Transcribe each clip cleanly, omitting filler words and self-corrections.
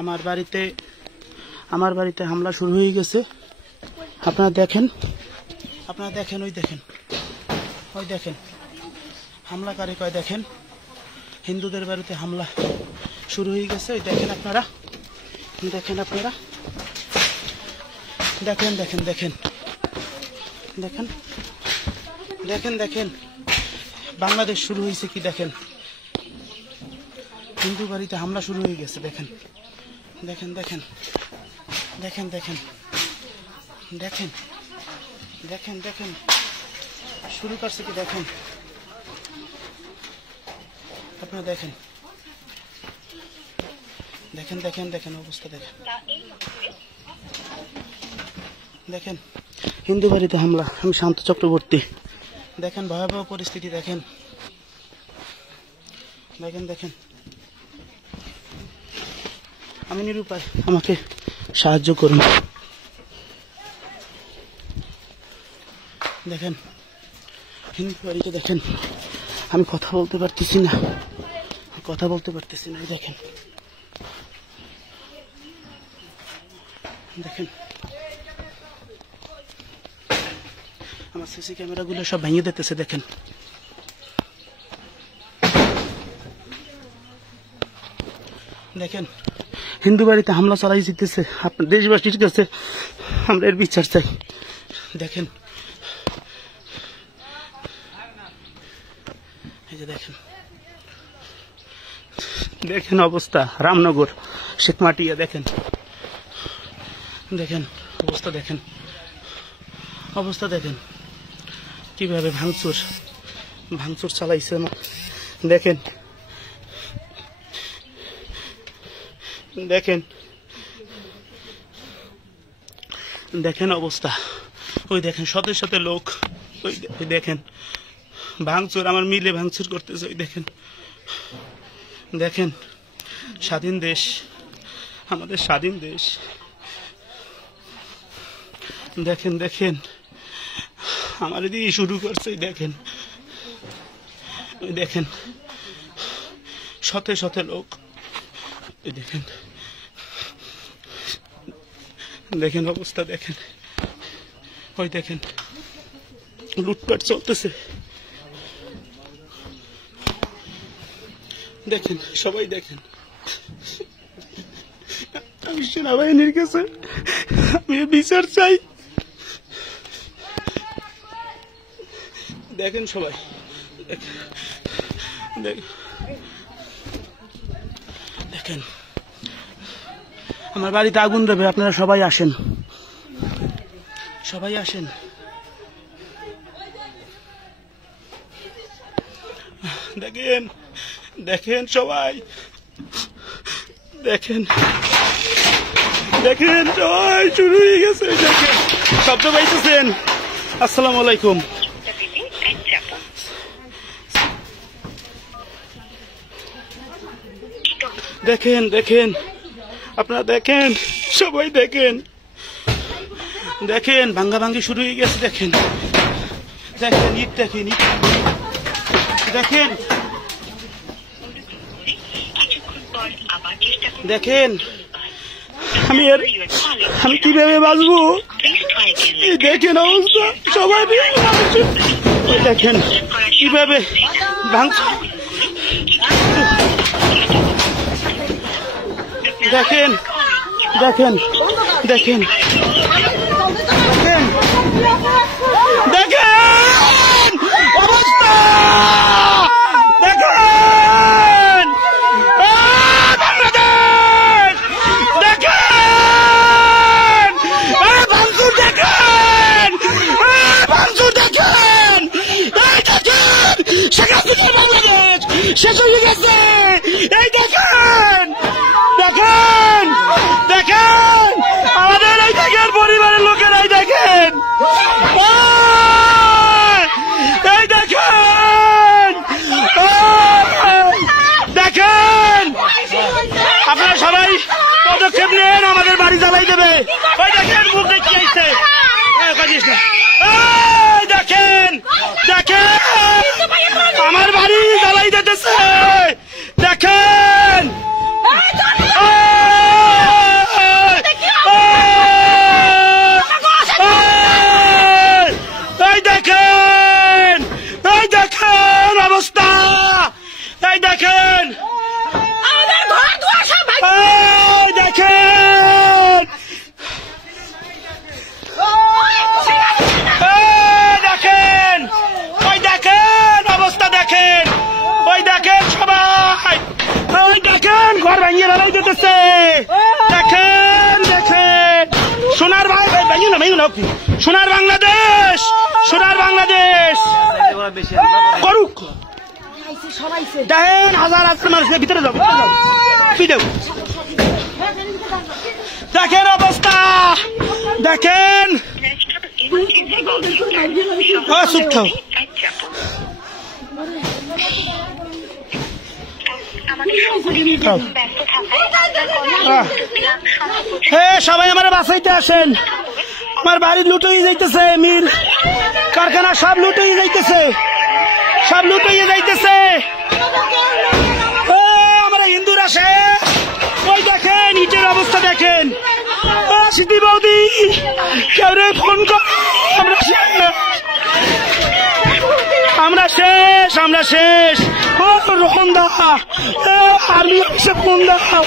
আমার বাড়িতে হামলা শুরু হয়ে গেছে। আপনারা দেখেন, ওই দেখেন হামলাকারী কয় দেখেন, হিন্দুদের বাড়িতে হামলা শুরু হয়ে গেছে। ওই দেখেন আপনারা, দেখেন বাংলাদেশ শুরু হয়েছে কি দেখেন, হিন্দু বাড়িতে হামলা শুরু হয়ে গেছে। দেখেন শুরু করছে কি দেখেন, আপনারা দেখেন অবস্থা দেখেন হিন্দু বাড়িতে হামলা। আমি শান্ত চক্রবর্তী। দেখেন ভয়াবহ পরিস্থিতি। দেখেন আমি নিরুপায়, আমাকে সাহায্য করুন। দেখেন হিন্দু বাড়িতে দেখেন, আমি কথা বলতে পারতেছি না। দেখেন আমার সিসি ক্যামেরাগুলো সব ভেঙে দিতেছে। দেখেন হিন্দু বাড়িতে হামলা চালাই জিতেছে। আপনার দেশবাসীর কাছে আমরা এর বিচার চাই। দেখেন এই যে দেখেন অবস্থা, রামনগর শেখমাটিয়া। দেখেন অবস্থা দেখেন কিভাবে ভাঙচুর চালাইছে। দেখেন অবস্থা। ওই দেখেন শত লোক, ওই দেখেন ভাঙচুর, আমার মিলে ভাঙচুর করতেছে। ওই দেখেন স্বাধীন দেশ, আমাদের স্বাধীন দেশ। দেখেন আমার দিয়ে শুরু করছে। ওই দেখেন শত লোক। ওই দেখেন অবস্থা। ওই দেখেন লুটপাট চলতেছে। সবাই দেখেন। আমি সেনাবাহিনীর কাছে আমি বিচার চাই। দেখেন সবাই দেখেন আমার বাড়িতে আগুন দেবে। আপনারা সবাই আসেন। দেখেন সবাই সবাই শুরু হয়ে গেছে। শব্দ পাইতেছেন? আসসালামু আলাইকুম। দেখেন আপনারা সবাই দেখেন ভাঙ্গাভাঙ্গি শুরু হয়ে গেছে। দেখেন ইট দেখেন আমি কিভাবে বাঁচবো। দেখেন অবস্থা সবাই দেখেন কিভাবে ভাঙচুর। দেখেন অবস্থা। বাংলাদেশ শেষ হয়ে গেছে। এই দেখেন আমাদের এই দেখেন পরিবারের লোকেরাই দেখেন আপনারা সবাই পদক্ষেপ নেন, আমাদের বাড়ি জ্বালাই দেবে। ওই দেখেন মুখ দেখতে আসছে। দেখেন আমার বাড়ি জ্বালাই দিতেছে। দেখেন দেখেন দেখেন ওই দেখেন অবস্থা দেখেন ওই দেখেন সবাই ওই দেখেন ঘর ভাঙিয়ে লড়াই দিতেছে দেখেন দেখেন সোনার ভাই ভেঙে না সোনার বাংলাদেশ করুক দেখেন হাজার হাজার মানুষের ভিতরে যাও দেখেন অবস্থা দেখেন সবাই আমার বাসাইতে আসেন আমার বাড়ির লুট হয়ে যাইতেছে মিল কারখানা সব লুট হয়ে যাইতেছে আমরা হিন্দুরা আসে ওই দেখেন ইটের অবস্থা দেখেন সিদ্ধি বৌদি কেউ রে ফোন কর আমরা শেষ রোহন দা আর্মি অফিসে ফোন দাও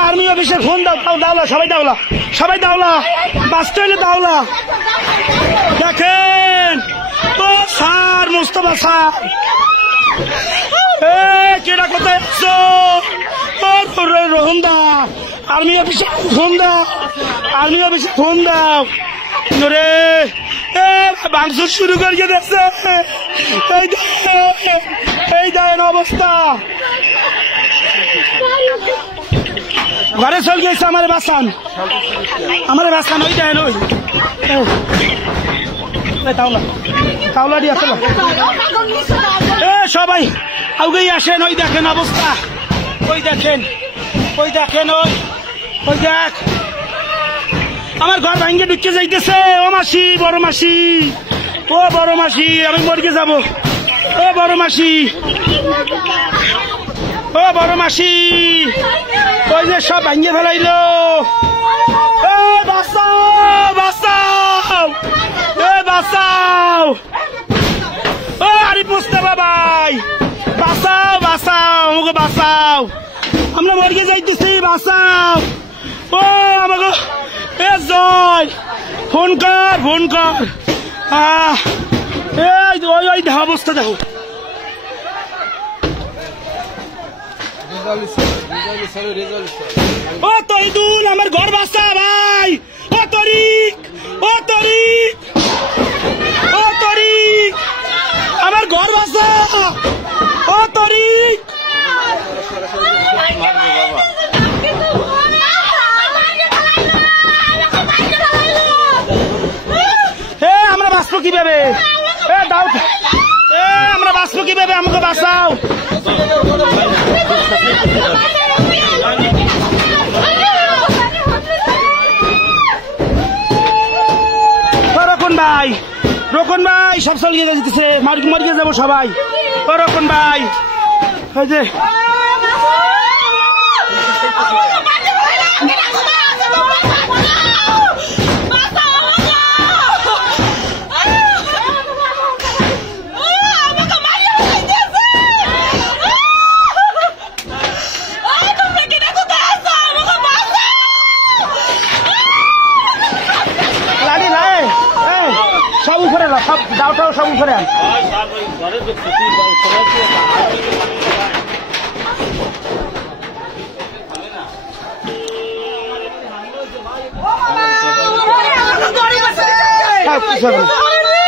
আর্মি অফিসে ফোন দাও সবাই দাওলা বাঁচতে হলে দাওলা দেখেন ও স্যার মুস্তফা স্যার কেটা কোথায় আসছো রোহন দা আর্মি অফিসে ফোন দাও রে ভাঙচুর শুরু করিয়ে দেখছে এই দেখেন অবস্থা ঘরে চল গেছে আমার বাসান ওই দেখেন ওই তাওলা দিয়ে আসলো সবাই আউগেই আসেন ওই দেখেন অবস্থা ওই দেখেন ওই দেখ আমার ঘর ভাঙ্গে ঢুকে যাইতেছে ও মাসি বড় মাসি আমি মরকে যাব ও বড় মাসি ওই যে সব ভাঙ্গে ফেলাইলো বাঁচাও ও আরে মুস্তাফা ভাই বাঁচাও আমাকে বাঁচাও আমরা মরকে যাইতেছি বাঁচাও ও আমাকে জয় ফোন কর ওই অবস্থা দেখো ও তরিদুল আমার ঘর বাসা ভাই ও তরিক আমার ঘর বাসা ও তরিক আমরা বাঁচবো কিভাবে আমরা বাঁচবো কিভাবে আমাকে বাঁচাও রোকন ভাই সব চলিয়ে যেতেছে মারিয়ে যাবো সবাই ও রোকন ভাই ওই যে সব উপরে সব দাওটাও সব উপরে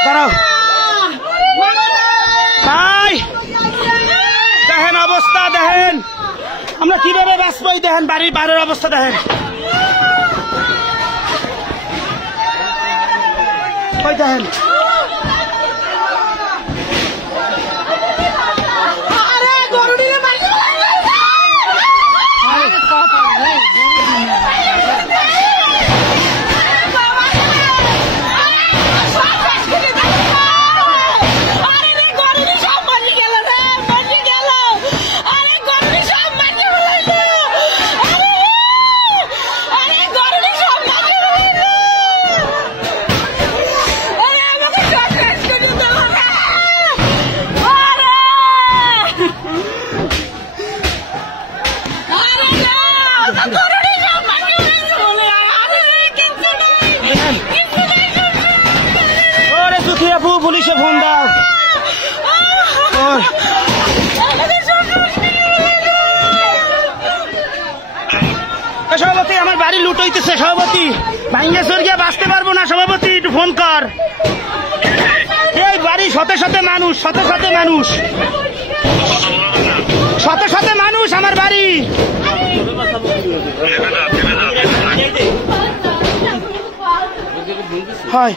দাঁড়াও ভাই দেখেন অবস্থা দেখেন আমরা কিভাবে বাঁচবো দেখেন বাড়ির বাইরের অবস্থা দেখেন ওই দেখেন সভাপতি আমার বাড়ি লুট হইতেছে সভাপতি, ভাঙ্গে চোর বাঁচতে পারবো না সভাপতি, একটু ফোন কর। এই বাড়ি শত শত মানুষ, শত শত মানুষ, শত শত মানুষ আমার বাড়ি। হয়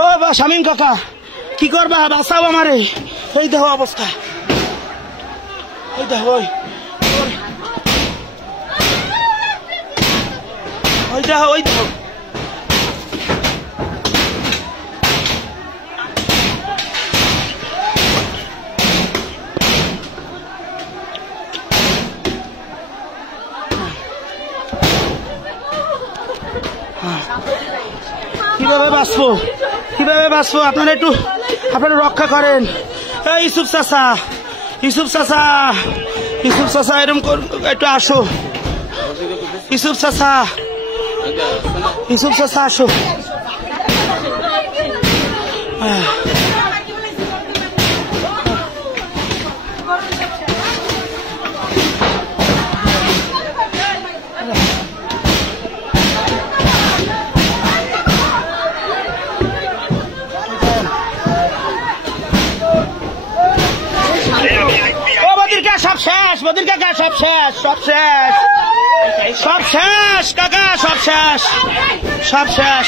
ও শামীম কাকা কি করবা, বাঁচাও আমারে। এই দেখো অবস্থা, এই দেখো ওই দেখো, ওই দেখো কিভাবে বাঁচবো, কিভাবে বাঁচবো, আপনারা একটু আপনারা রক্ষা করেন। ইউসুফ চাচা, ইউসুফ চাচা, ইউসুফ চাচা এরকম একটু আসো, ইউসুফ চাচা, ইউসুফ চাচা আসো। সব শেষ বদির কাকা, সব শেষ, সব শেষ, সব শেষ কাকা, সব শেষ, সব শেষ।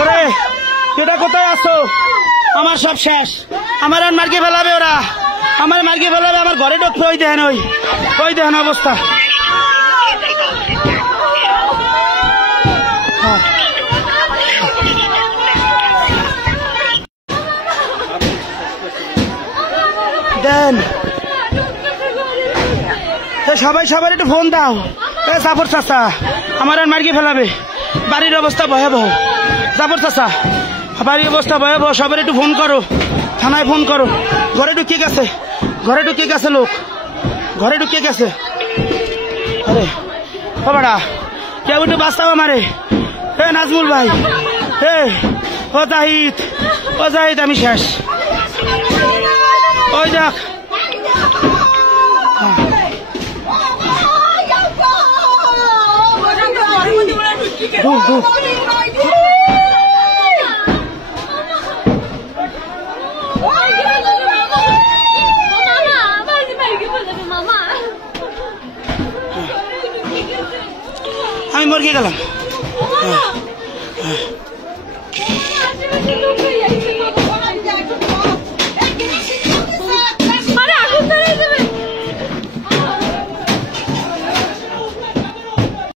ওরে কেটা কোথায় আছো, আমার সব শেষ, আমার আর মার্কে ফেলাবে ওরা, আমার মার্কে ফেলাবে, আমার ঘরে ঢুকবে। ওই দেখেন, ওই দেখেন অবস্থা। দেন সবাই সবার একটু ফোন দাও। জাফর চাচা আমার আর মার্কে ফেলাবে, বাড়ির অবস্থা ভয়াবহ। জাফর চাচা বাড়ির অবস্থা ভয়াবহ, সবার একটু ফোন করো, থানায় ফোন করো। ঘরে ঢুকিয়ে গেছে, ঘরে ঢুকিয়ে গেছে লোক, ঘরে ঢুকিয়ে গেছে। আরে ও বাড়া কেউ একটু বাঁচাও আমারে। হে নাজমুল ভাই, হে ও জাহিদ, ও জাহিদ আমি শেষ। ওই দেখ আমি মরে গেলাম।